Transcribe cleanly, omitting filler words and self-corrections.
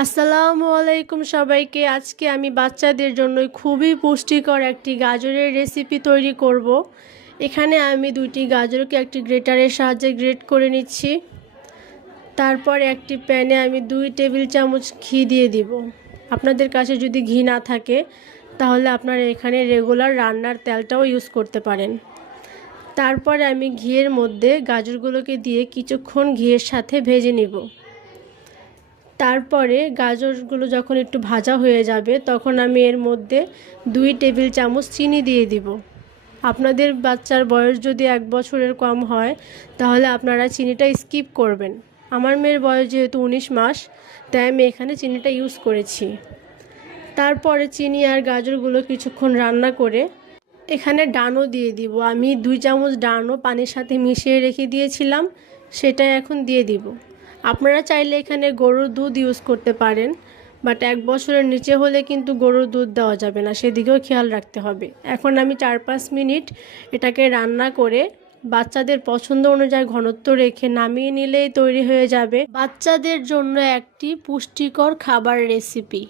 আসসালামু আলাইকুম সবাইকে। আজকে আমি বাচ্চাদের জন্য খুবই পুষ্টিকর একটি গাজরের রেসিপি তৈরি করব। এখানে আমি দুইটি গাজরকে একটি গ্রেটারের সাহায্যে গ্রেট করে নিচ্ছি। তারপর একটি প্যানে আমি 2 টেবিল চামচ ঘি দিয়ে দিব। আপনাদের কাছে যদি ঘি না থাকে তাহলে আপনারা এখানে রেগুলার রান্নার তেলটাও ইউজ করতে পারেন। তারপরে আমি ঘিয়ের মধ্যে গাজরগুলোকে দিয়ে কিছুক্ষণ ঘিয়ের সাথে ভেজে নিব। তারপরে গাজরগুলো যখন একটু ভাজা হয়ে যাবে তখন আমি এর মধ্যে 2 টেবিল চামচ চিনি দিয়ে দিব। আপনাদের বাচ্চার বয়স যদি 1 বছরের কম হয় তাহলে আপনারা চিনিটা স্কিপ করবেন। আমার মেয়ের বয়স যেহেতু 19 মাস, তাই আমি এখানে চিনিটা ইউজ করেছি। তারপরে চিনি আর গাজরগুলো কিছুক্ষণ রান্না করে এখানে ডানও দিয়ে দিব। আমি 2 চামচ ডানও পানির সাথে মিশিয়ে রেখে দিয়েছিলাম, সেটা এখন দিয়ে দিব। আপনারা চাইলে এখানে গরুর দুধ ইউজ করতে পারেন, বাট 1 বছরের নিচে হলে কিন্তু গরুর দুধ দেওয়া যাবে না, সেদিকেও খেয়াল রাখতে হবে। এখন আমি 4-5 মিনিট এটাকে রান্না করে বাচ্চাদের পছন্দ অনুযায়ী ঘনত্ব রেখে নামিয়ে নিলেই তৈরি হয়ে যাবে বাচ্চাদের জন্য একটি পুষ্টিকর খাবার রেসিপি।